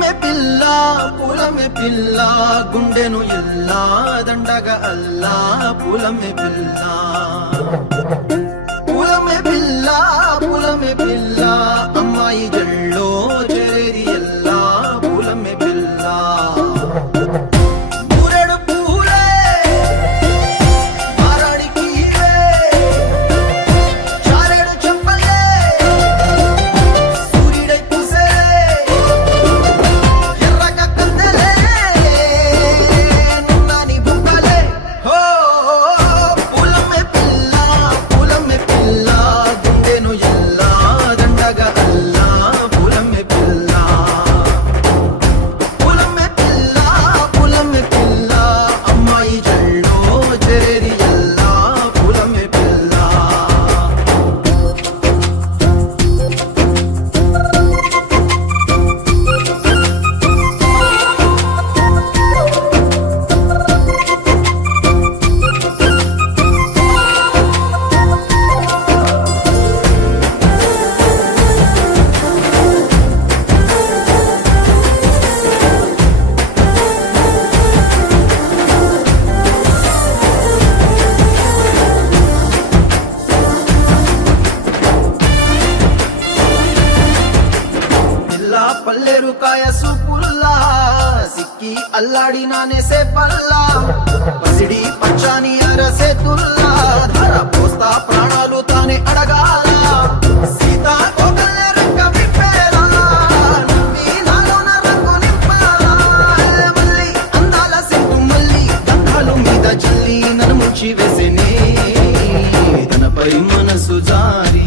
పూలమే పిల్ల గుండెను ఎల్లా దండగా అల్లా పూలమే పిల్ల పూలమే పిల్ల అమ్మాయి జల్లో చేరి ఎల్లా పూలమే పిల్ల ఊరెడు పూలే మారాడికి చారెడు చెప్పలే సూర్యుడై పూసే ఎర్రగా కందలే నున్నాని బుక్కలే హో పూలమే పిల్ల గుండెను ఎల్లా దండగా అల్లా పూలమే పిల్ల అమ్మాయి జల్లో చేరి ఎల్లా పూలమే పిల్ల పల్లెరుకాయ సూపుల్లా సిక్కి అల్లాడి నానేసే పల్లా పసిడి పచ్చాని అరసే తుల్లా ధర పోస్తా ప్రాణాలు తానే అడగాల సీతా కోకల్లే రంగ విప్పేలా నవ్వి నాలోన రంగు నింపాలా మళ్ళీ అందాల సింపు మళ్ళీ గంధాలు మీద జల్లి నన్ను ముంచి వేసేనే తనపై మనసు జారి